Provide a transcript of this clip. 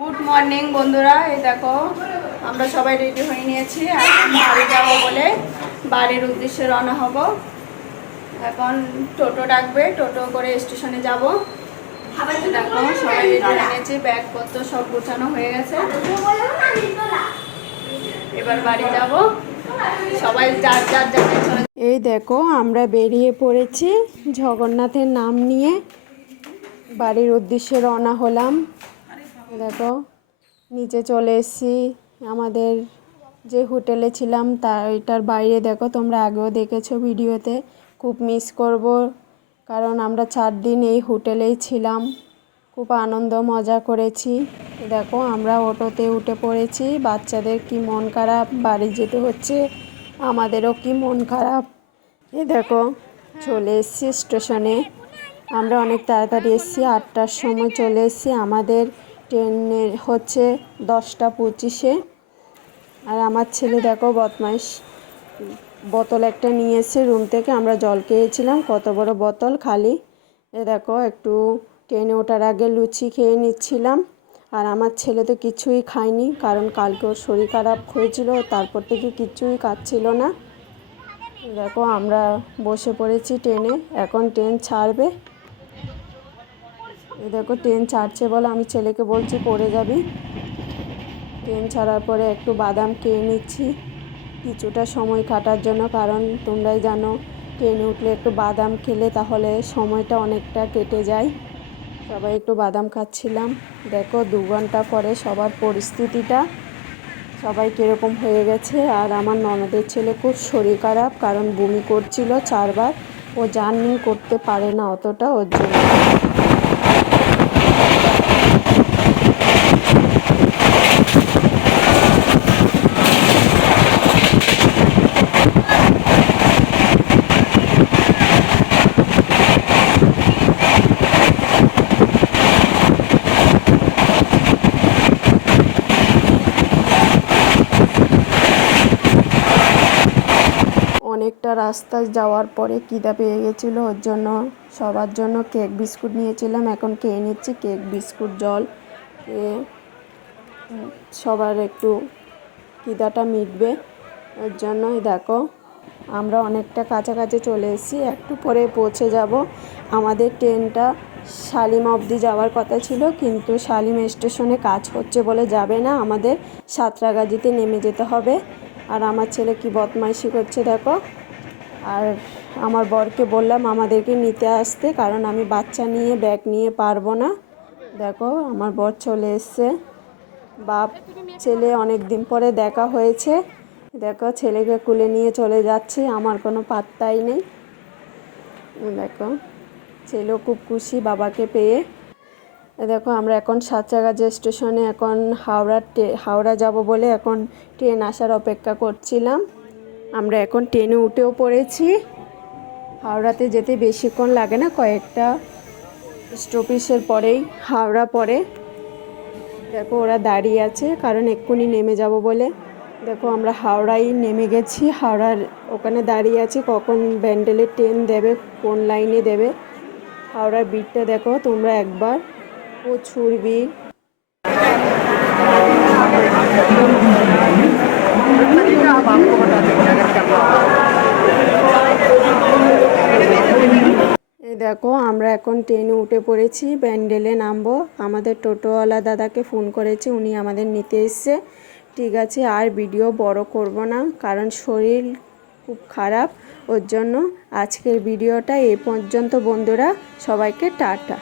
Good morning বন্ধুরা, এই দেখো আমরা সবাই রেডি হয়ে নিয়েছি। এখন বাড়ি যাবো বলে বাড়ির উদ্দেশ্যে রওনা হব। এখন টোটো ডাকবে, টোটো করে স্টেশনে যাব। দেখো সবাই রেডি হয়ে নিয়েছি, ব্যাগপত্র সব গোছানো হয়ে গেছে। এবার বাড়ি যাব, সবাই যার যার যার। এই দেখো আমরা বেরিয়ে পড়েছি জগন্নাথের নাম নিয়ে, বাড়ির উদ্দেশ্যে রওনা হলাম। দেখো নিচে চলে এসেছি। আমাদের যে হোটেলে ছিলাম ওইটার বাইরে দেখো, তোমরা আগেও দেখেছো ভিডিওতে। খুব মিস করব, কারণ আমরা 4 দিন এই হোটেলেই ছিলাম, খুব আনন্দ মজা করেছি। দেখো আমরা অটোতে উঠে পড়েছি। বাচ্চাদের কি মন খারাপ, বাড়ি যেতে হচ্ছে, আমাদেরও কি মন খারাপ। দেখো চলে এসেছি স্টেশনে। আমরা অনেক তাড়াতাড়ি এসেছি, 8টার সময় চলে এসেছি। আমাদের ট্রেনের হচ্ছে 10টা 25-এ। আর আমার ছেলে দেখো বদমাইশ, বোতল একটা নিয়ে এসে রুম থেকে। আমরা জল খেয়েছিলাম, কত বড় বোতল খালি। দেখো একটু ট্রেনে ওঠার আগে লুচি খেয়ে নিচ্ছিলাম। আর আমার ছেলে তো কিছুই খায়নি, কারণ কালকে ওর শরীর খারাপ হয়েছিল, তারপর থেকে কিছুই খাচ্ছিল না। দেখো আমরা বসে পড়েছি ট্রেনে, এখন ট্রেন ছাড়বে। দেখো ট্রেন ছাড়ছে বলে আমি ছেলেকে বলছি পড়ে যাবি। ট্রেন ছাড়ার পরে একটু বাদাম খেয়ে নিচ্ছি কিছুটা সময় কাটার জন্য, কারণ তোমরাই জানো ট্রেনে উঠলে একটু বাদাম খেলে তাহলে সময়টা অনেকটা কেটে যায়। সবাই একটু বাদাম খাচ্ছিলাম। দেখো 2 ঘন্টা পরে সবার পরিস্থিতিটা, সবাই কীরকম হয়ে গেছে। আর আমার ননদের ছেলে খুব শরীর খারাপ, কারণ বমি করছিল 4 বার। ও জার্নি করতে পারে না অতটা, ওর জন্য। অনেকটা রাস্তা যাওয়ার পরে খিদা পেয়ে গেছিলো, ওর জন্য সবার জন্য কেক বিস্কুট নিয়েছিলাম। এখন খেয়ে নিচ্ছি কেক বিস্কুট জল খেয়ে, সবার একটু খিদাটা মিটবে ওর জন্যই। দেখো আমরা অনেকটা কাছাকাছি চলে এসেছি, একটু পরে পৌঁছে যাব। আমাদের ট্রেনটা শালিম অবধি যাওয়ার কথা ছিল, কিন্তু শালিম স্টেশনে কাজ হচ্ছে বলে যাবে না, আমাদের সাঁতরাগাছিতে নেমে যেতে হবে। আর আমার ছেলে কি বদমাইশি করছে দেখো। আর আমার বরকে বললাম আমাদেরকে নিতে আসতে, কারণ আমি বাচ্চা নিয়ে ব্যাগ নিয়ে পারবো না। দেখো আমার বর চলে এসছে, বাপ ছেলে অনেক দিন পরে দেখা হয়েছে। দেখো ছেলেকে কুলে নিয়ে চলে যাচ্ছে, আমার কোনো পাত্তাই নেই। দেখো ছেলেও খুব খুশি বাবাকে পেয়ে। দেখো আমরা এখন সাঁতরাগাছি স্টেশনে, এখন হাওড়া যাব বলে এখন ট্রেন আসার অপেক্ষা করছিলাম। আমরা এখন ট্রেনে উঠেও পড়েছি। হাওড়াতে যেতে বেশিক্ষণ লাগে না, কয়েকটা স্টপেজের পরেই হাওড়া পড়ে। দেখো ওরা দাঁড়িয়ে আছে, কারণ এক্ষুনি নেমে যাব বলে। দেখো আমরা হাওড়ায় নেমে গেছি, হাওড়ার ওখানে দাঁড়িয়ে আছি কখন ব্যান্ডেলের ট্রেন দেবে, কোন লাইনে দেবে। হাওড়ার ভিড়টা দেখো তোমরা একবার, প্রচুর ভিড়। এই দেখো আমরা এখন ট্রেনে উঠে পড়েছি, ব্যান্ডেলে নামবো। আমাদের টোটোওয়ালা দাদাকে ফোন করেছি, উনি আমাদের নিতে এসছে। ঠিক আছে, আর ভিডিও বড় করব না, কারণ শরীর খুব খারাপ, ওর জন্য আজকের ভিডিওটা এই পর্যন্ত বন্ধুরা। সবাইকে টাটা।